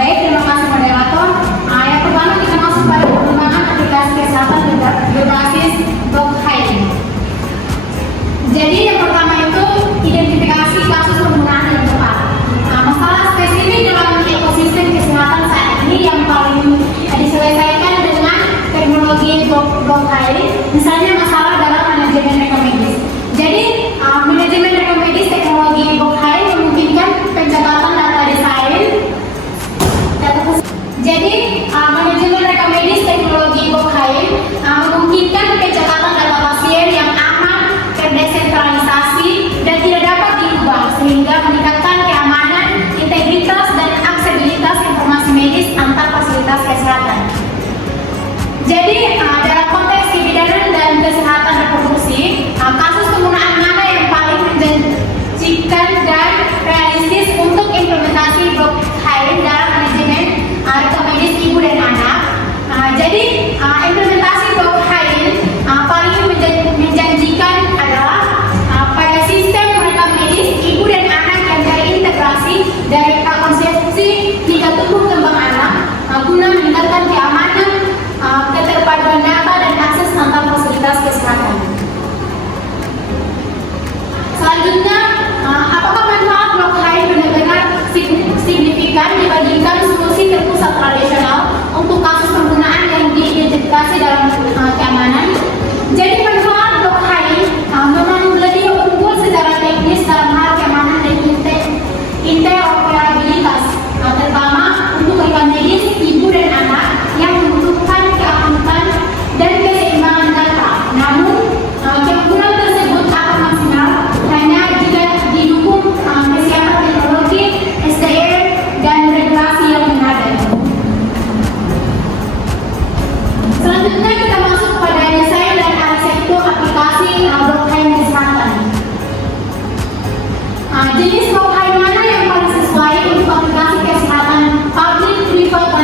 Baik, terima kasih moderator. Yang pertama kita masuk pada pengembangan aplikasi kesehatan berbasis blockchain. Jadi yang pertama itu identifikasi kasus penggunaan yang tepat. Masalah spesifik dalam ekosistem kesehatan saat ini yang paling diselesaikan dengan teknologi blockchain, misalnya masalah dalam manajemen rekam medis. Jadi manajemen rekam medis teknologi blockchain memungkinkan pencatatan data desain. Jadi manajemen rekam medis teknologi blockchain memungkinkan pencatatan data pasien yang aman, terdesentralisasi dan tidak dapat diubah sehingga meningkatkan keamanan, integritas dan aksesibilitas informasi medis antar fasilitas kesehatan. Jadi dalam konteks kebidanan dan kesehatan reproduksi, kasus penggunaan mana yang paling menjanjikan dan realistis untuk implementasi blockchain dalam manajemen rekam medis ibu dan anak. Jadi implementasi blockchain paling menjanjikan adalah pada sistem rekam medis ibu dan anak yang terintegrasi dari konsepsi hingga tumbuh kembang anak guna meningkatkan keamanan, keterpaduan data dan akses antar fasilitas kesehatan. Selanjutnya, apakah manfaat blockchain benar-benar signifikan dibandingkan solusi terpusat tradisional untuk kasus penggunaan yang diidentifikasi dalam keamanan? Jadi manfaat blockchain memang lebih unggul secara teknis dalam hal keamanan dan interoperabilitas, terutama untuk rekam medis ibu dan anak yang membutuhkan keangkutan dan keseimbangan data. Namun, keunggulan tersebut akan maksimal hanya jika didukung kesiapan teknologi, SDM, dan regulasi yang memadai. Selanjutnya kita masuk pada desain dan arsitektur aplikasi blockchain kesehatan. Jenis blockchain mana yang paling sesuai untuk aplikasi kesehatan public, private,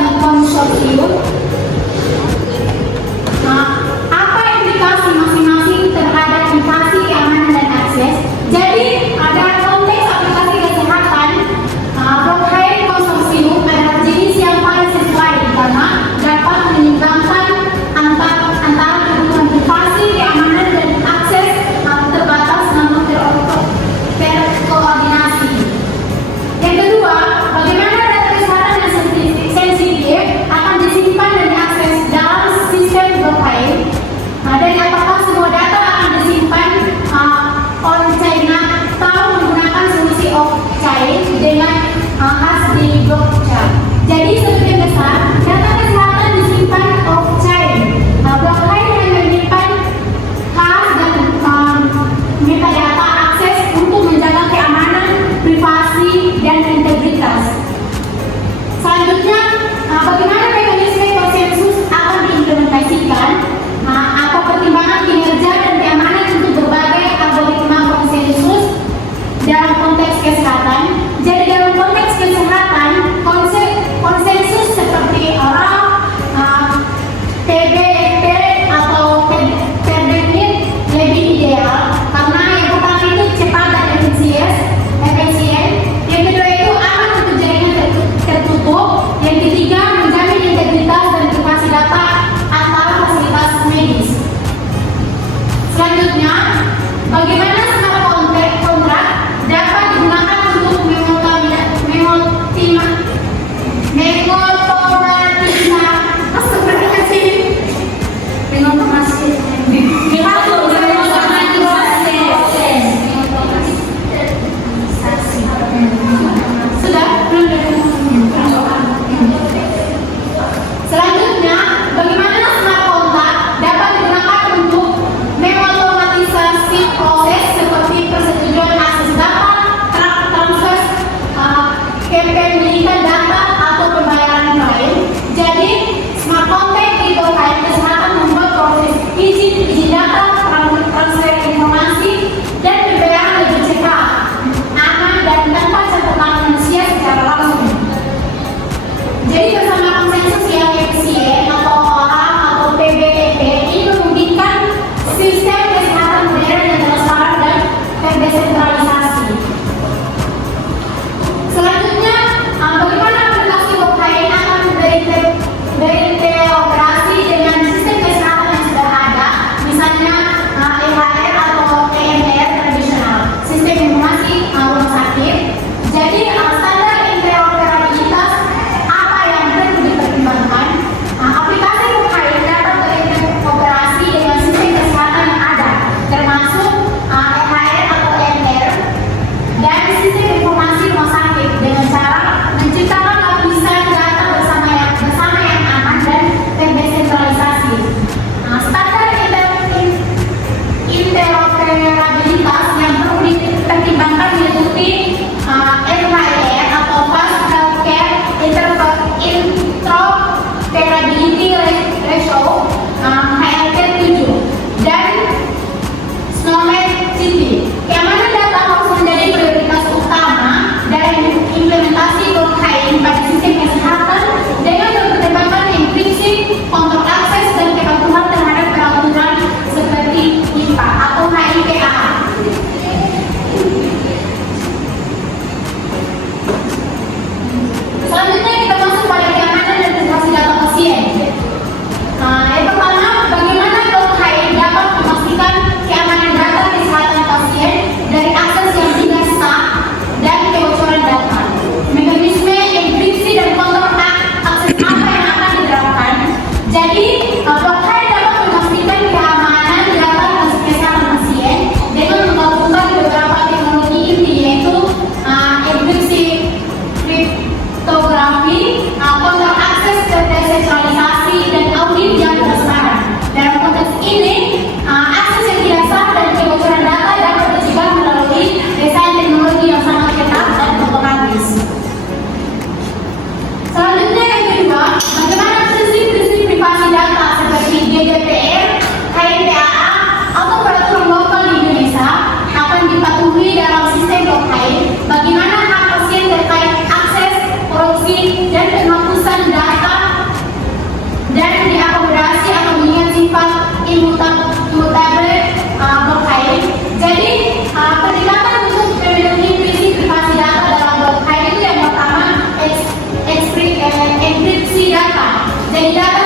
enkripsi data. Jadi data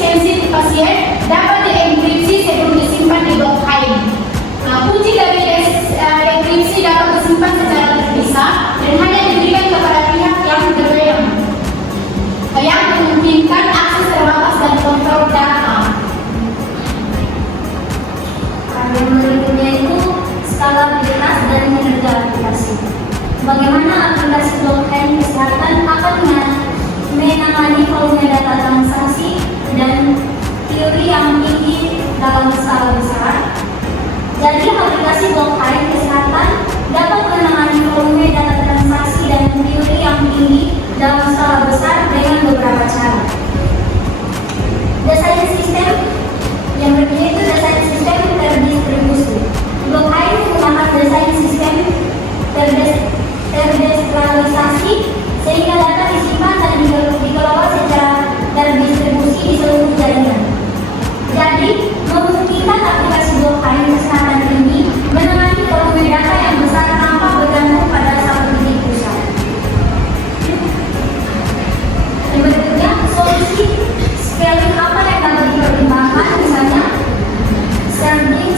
sensitif pasien dapat dienkripsi sebelum disimpan di blockchain. Kunci dari enkripsi dapat disimpan secara terpisah dan hanya diberikan kepada pihak yang berwenang, yang memungkinkan akses terbatas dan kontrol data. Yang berikutnya itu skalabilitas dan kinerja aplikasi. Bagaimana aplikasi blockchain kesehatan akan menangani volume data transaksi dan teori yang tinggi dalam skala besar. Jadi aplikasi blockchain kesehatan dapat menangani volume data transaksi dan teori yang tinggi dalam skala besar dengan beberapa cara. Desain sistem yang berikutnya itu desain sistem terdistribusi. Blockchain menggunakan desain sistem terdesentralisasi sehingga data disimpan dan dikelola secara terdistribusi di seluruh jaringan. Jadi, memungkinkan aplikasi blockchain kesehatan ini menangani volume data yang besar tanpa bergantung pada satu titik pusat. Yang berikutnya, solusi scaling apa yang dapat dipertimbangkan, misalnya serving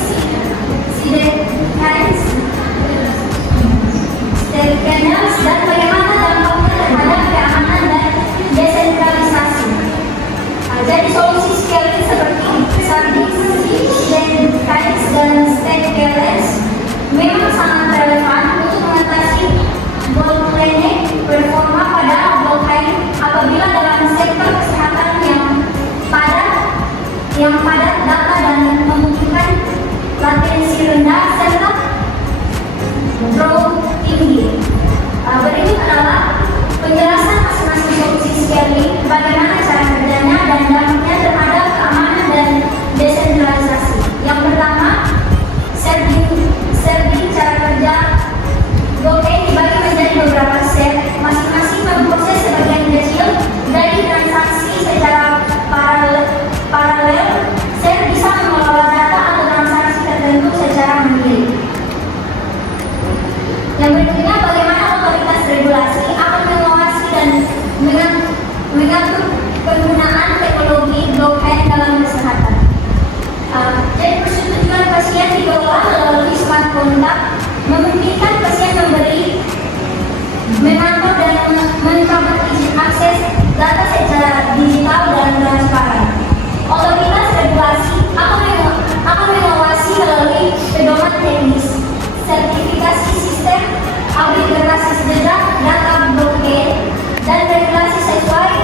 channels dan bagaimana dampaknya terhadap keamanan dan desentralisasi. Jadi solusi scaling seperti serving dan state balance memang sangat relevan untuk mengatasi bottleneck performa pada blockchain apabila dalam sektor kesehatan yang padat data dan membutuhkan latensi rendah serta draw tinggi. Berikut adalah penjelasan masing-masing solusi scaling, bagaimana cara kerjanya dan dampaknya terhadap keamanan dan desentralisasi. Yang pertama, serving cara kerja blockchain dibagi menjadi beberapa step, masing-masing memproses sebagian kecil dari transaksi secara paralel. Share bisa mengelola data atau transaksi tertentu secara mandiri. Yang berikutnya, bagaimana otoritas regulasi akan mengawasi dan mengatur penggunaan teknologi blockchain dalam kesehatan. Jadi persetujuan pasien dikelola melalui smart contract, memungkinkan pasien mengatur dan mencabut izin akses data secara digital dan transparan. Otoritas regulasi akan mengawasi melalui pedoman teknis, sertifikasi sistem, audit berbasis jejak data blockchain, dan regulasi sesuai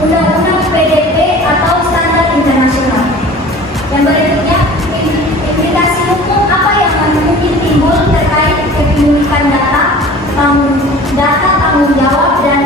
undang-undang PDP atau standar internasional. Yang berikutnya, implikasi hukum apa yang mungkin timbul terkait kepemilikan data, tanggung jawab dan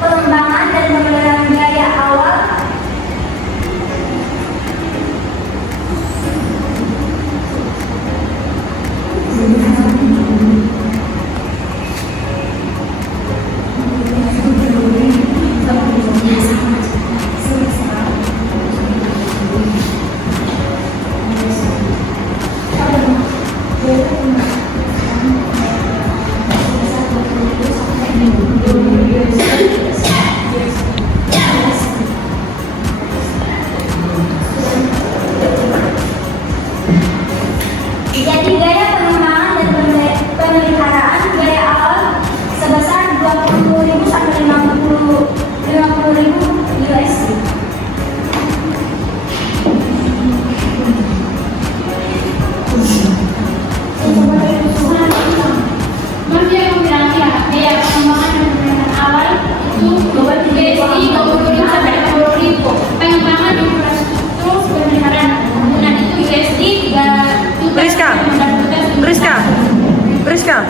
pengembangan dan pemeliharaan biaya awal jadi biaya pengembangan dan pemeliharaan biaya awal sebesar 20.000 sampai 50.000 USD. Manusia yang kira-kira biaya pengembangan dan pemeliharaan awal itu USD 20.000 sampai 50.000. Pengembangan infrastruktur pemeliharaan bangunan itu USD 3 Priska,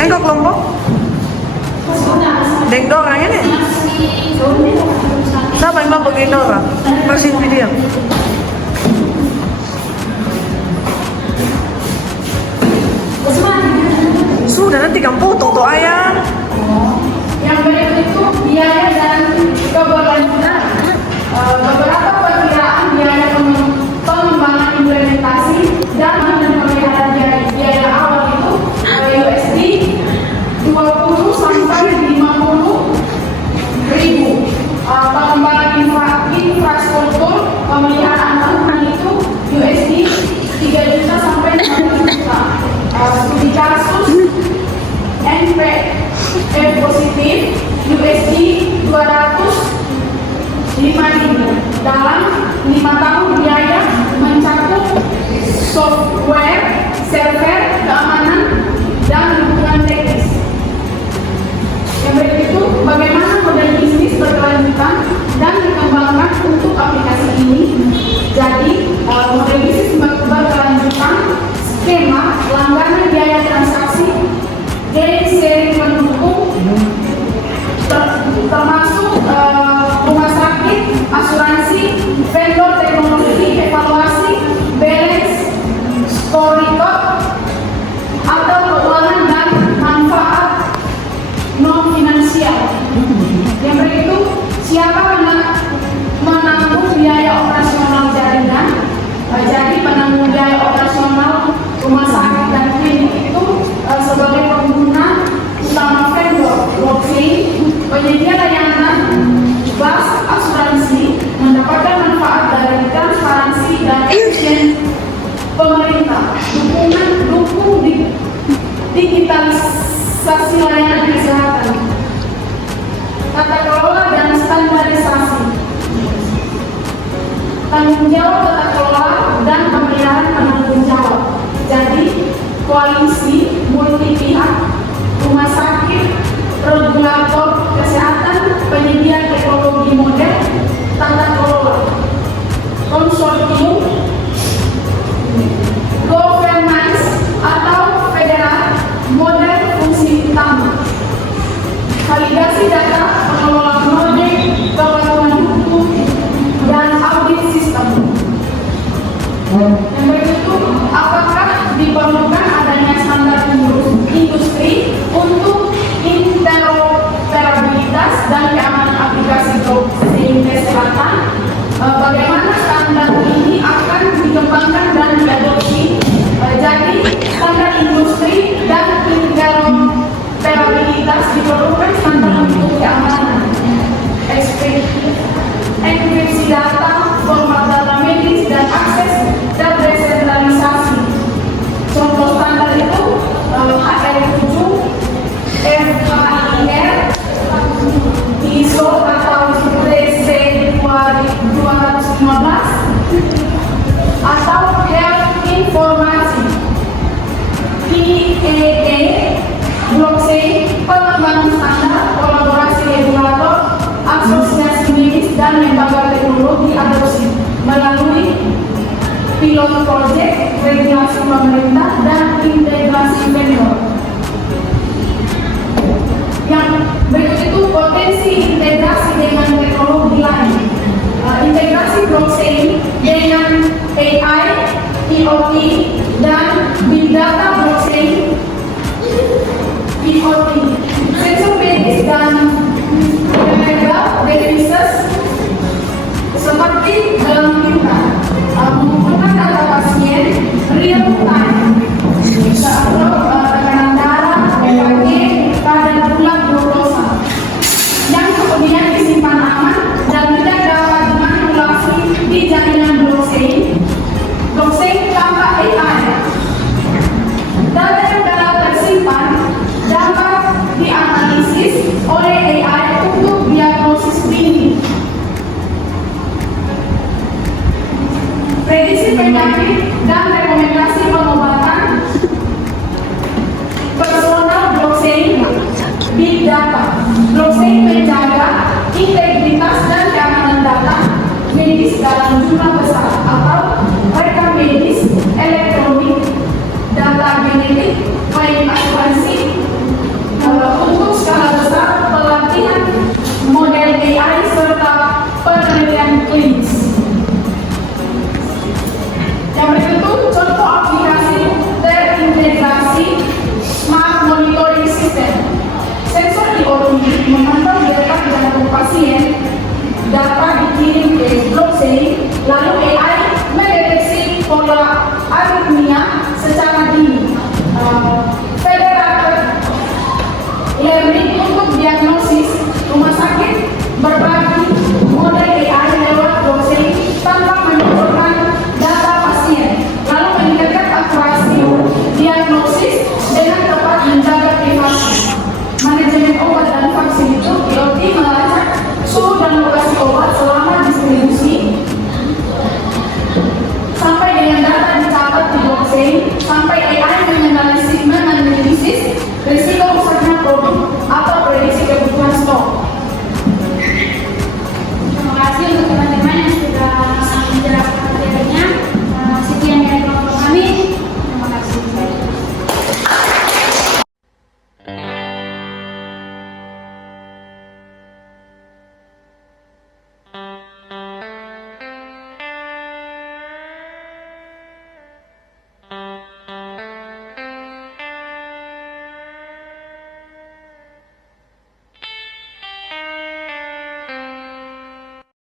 engkau kelompok? Deng dorang ini? Siapa yang mau begini orang? Persin video. Sudah nanti kamu potong tuh ayam. Yang berikut itu biaya dan keberlanjutan. Beberapa perkiraan biaya pengembangan implementasi dan pemeliharaan biaya awal itu USD 20 sampai 50.000. Pengembangan infrastruktur pemeliharaan bangunan itu USD 3 juta sampai 5 juta. Studi kasus NPF positif USD 205.000 dalam 5 tahun. Biaya mencakup software, server, keamanan, dan dukungan teknis. Yang berikut itu bagaimana model bisnis berkelanjutan dan dikembangkan untuk aplikasi ini. Jadi model bisnis berkelanjutan, skema langganan biaya transaksi, gain sharing pendukung, termasuk rumah sakit, asuransi, vendor teknologi, evaluasi, balance, story code, atau keuangan dan manfaat non finansial. Yang berikut, siapa menanggung biaya operasional jaringan? Jadi penanggung biaya operasional rumah sakit dan klinik itu sebagai pengguna utama vendor blockchain, penyedia layanan bas asuransi, mendapatkan manfaat dari transparansi dan efisien pemerintah, dukung digitalisasi layanan kesehatan, tata kelola dan standarisasi, tanggung jawab tata kelola dan pemeliharaan penanggung jawab. Jadi koalisi multi pihak, rumah sakit, regulator kesehatan, penyedia teknologi model, tata kelola, konsorsium, governance atau federal, model fungsi utama, validasi data, pengelola proyek, ketentuan hukum, dan audit sistem. Yang berikut, apakah diperlukan adanya standar industri untuk interoperabilitas dan keamanan aplikasi blockchain kesehatan? Bagaimana standar ini akan dikembangkan dan diadopsi? Jadi standar industri dan interoperabilitas diperlukan standar untuk keamanan, enkripsi data, format data medis, dan akses dan desentralisasi. Contoh standar itu HR7, FHIR, ISO atau TC 215, atau Health Informasi, IEE, blockchain, pengembangan standar, kolaborasi regulator, asosiasi medis, dan lembaga teknologi adopsi melalui pilot project, regulasi pemerintah, dan integrasi vendor.